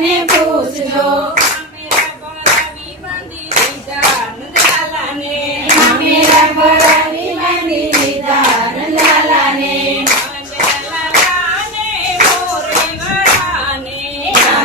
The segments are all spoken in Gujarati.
ને પૂછજો મામેરા ભરાવી બાંધી લીધા નંદલાલાને મામેરા ભરાવી બાંધી લીધા નંદલાલાને નંદલાલાને મોરલી વાળાને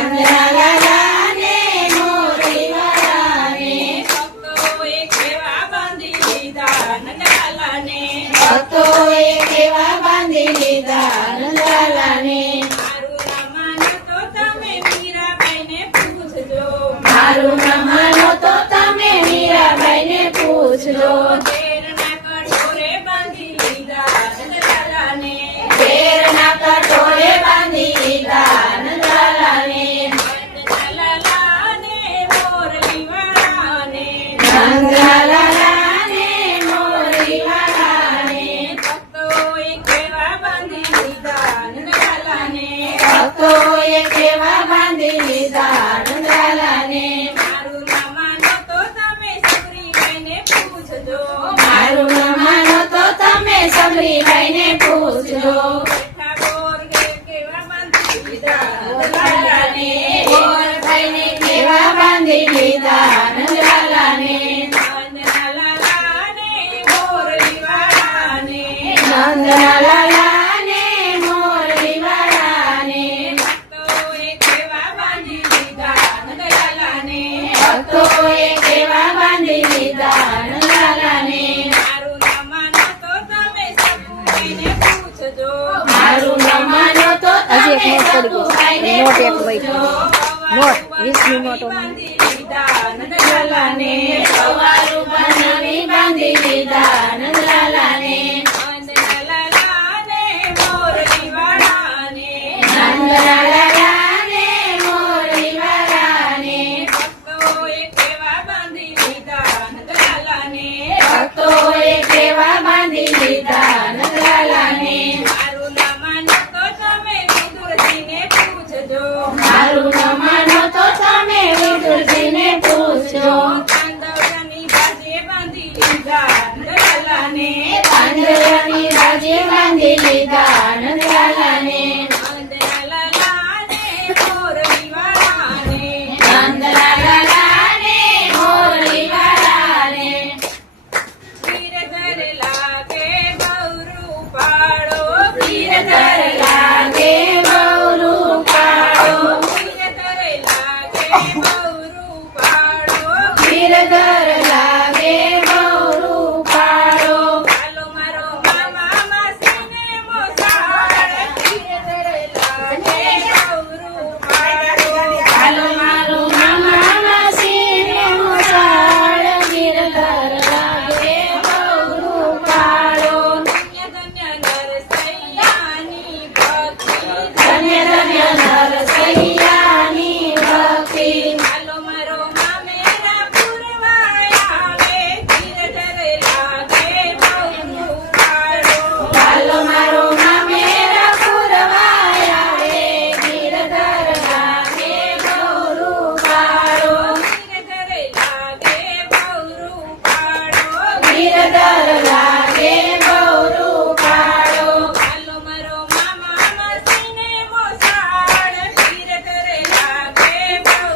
નંદલાલાને મોરલી વાળાને ભક્તોએ કેવા બાંધી લીધા નંદલાલાને ભક્તોએ કેવા બાંધી લીધા નંદલાલાને મારું ના માનો તો તમે મીરાબાઈને પૂછજો મારું ન માનો તો તમે મીરાબાઈને પૂછજો તેરના કઠોરે બાંધી લીધા નંદલાલાને તેરના કટોરે બાંધી લીધા નંદલાલાને નંદલાલાને મોરલી વાળાને નંદલાલાને મોરલી વાળાને ભક્તોએ કેવા બાંધી લીધા નંદલાલાને ભક્તોએ કેવા બાંધી લીધા નંદલાલાને મારું ના માનો તો તમે સબરીબાઈને પૂછજો મારું ન માનો તો તમે સબરીબાઈને પૂછજો બેઠા બોર કેવા બાંધી લીધા નંદલાલાને ગોરભાઈને કેવા બાંધી લીધા નંદલાલાને નંદલાલાને મોરલી વાળાને નંદલાલાને મોરલી વાળાને ભક્તોએ કેવા બાંધી લીધા નંદલાલાને ભક્તોએ કેવા બાંધી લીધા નંદલાલાને મારું ના માનો તો તમે સબરીબાઈને પૂછજો મારું ન માનો તો તમે સબરીબાઈને પૂછજો નોટ 20ની નોટો બાંધી લીધા નંદલાલાને સવારું બનાવી બાંધી લીધા નંદલાલાને નંદલાલાને મોરલી વાળાને નંદલાલાને મોરલી વાળાને ભક્તોએ કેવા બાંધી લીધા નંદલાલાને ભક્તોએ કેવા બાંધી લીધા નંદલાલાને મારું ના માનો તો તમે વિદુરજીને પૂછજો મારું ન માનો તો તમે વિદુરજીને પૂછજો પાંડવોની બાજે બાંધી લીધા નંદલાલાને પાંદરની રાજે બાંધી લીધા નંદલાલાને નંદલાલાને મોરલી વાળાને નંદલાલાને મોરલી વાળાને ગિરધર લાગે બહુ પાડો ગિરધર લાગે બહુ પાડો ગિરધર લાગે બહુ પાડો ગિરધર લાગે બહુ પાડો હાલો મારો મામા માસીને મોસાળ ગિરધર લાગે બહુ પાડો હાલો મારું મામા માસીને મોસાળ ગિરધર લાગે બહુ પાડો ધન્ય ધન્ય નરસૈયાની ભક્તિ ધન્ય ધન્ય નરસૈયાની ભક્તિ હાલો મારો મામેરા પુરવાય આવે ગિરધર લાગે બહુ પાડો હાલો મારો મામેરા પુરવાય આવે ગિરધર લાગે બહુ પાડો ગિરધર લાગે બહુ પાડો ગિરધર લાગે બહુ પાડો હાલો મારો મામા માસીને મોસાળ ગિરધર લાગે બહુ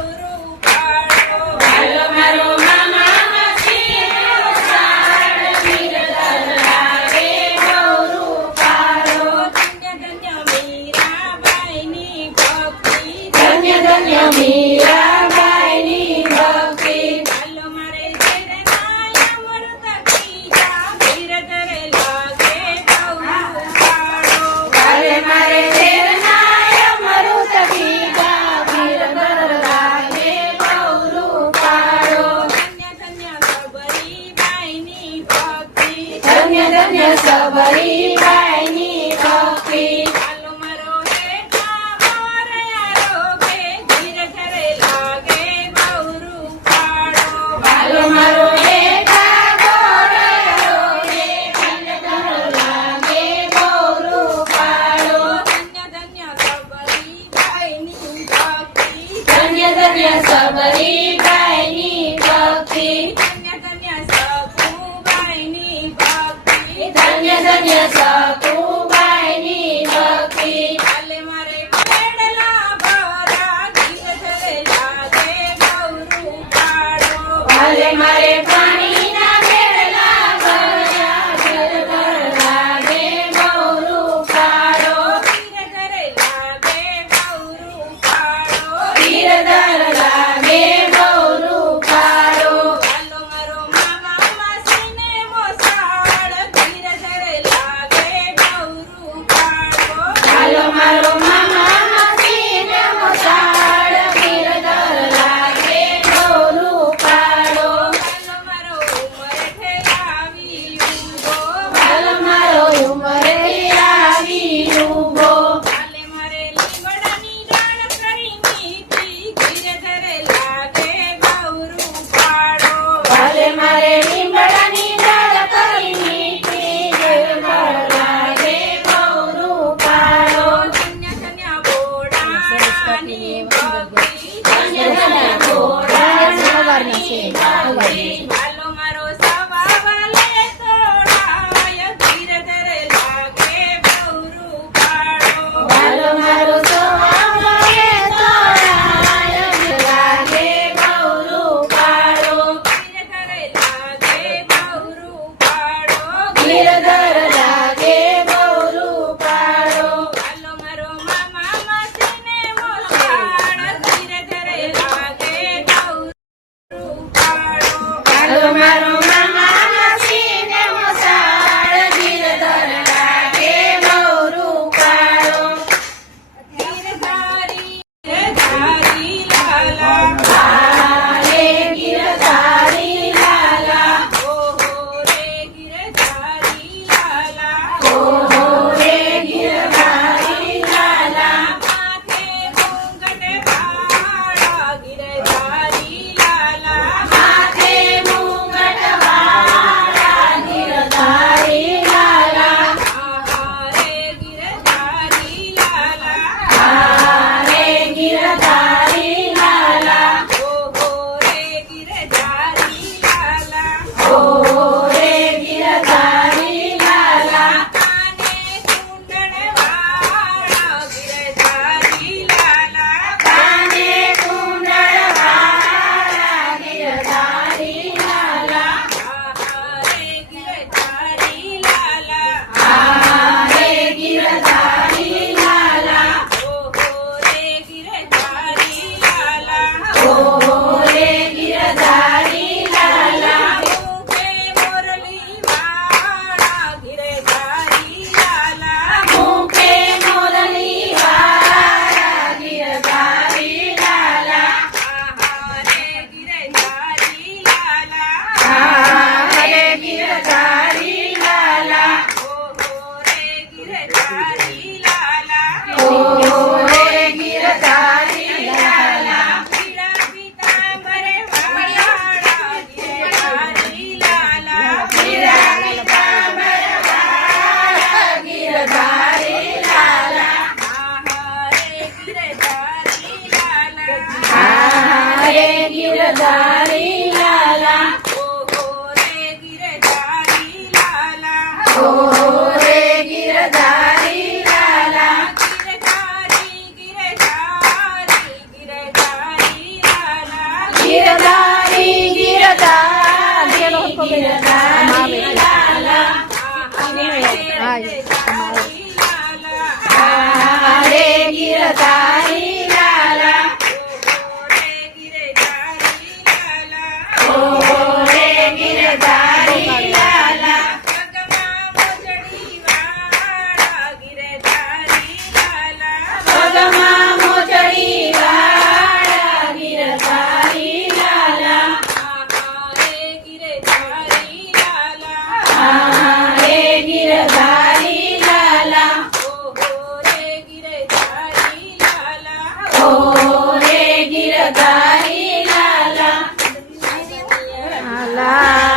પાડો હાલો મારો મામા માસીને મોસાળ ગિરધર લાગે બહુ પાડો ધન્ય ધન્ય મીરાબાઈની ભક્તિ ધન્ય ધન્ય મીરાબાઈની ભક્તિ હાલો મારે ઝેરના અમૃત પીજા ગિરધર લાગે બહુ પાડો કાલે મારે તેરના અમૃત પીધા ગિરધર લાગે બહુ પાડો ધન્ય ધન્ય સબરીબાઈની ભક્તિ ધન્ય ધન્ય સબરીબાઈની ભક્તિ હાલો મારો હેઠા મારે આરોગે ગિરધર લાગે બહુ પાડો હાલો મારો બેટા ગોળો રે ગિરધર લાગે બહુ પાડો ધન્ય ધન્ય સબરીબાઈની ભક્તિ ધન્ય ધન્ય સબરીબાઈની ભક્તિ ધન્ય ધન્ય સબુબાઈની ભક્તિ ધન્ય ધન્ય સકુબાઈની ભક્તિ હાલે મારે મેડલા ભરા ગિરધર બધાઈ લાલા લાલ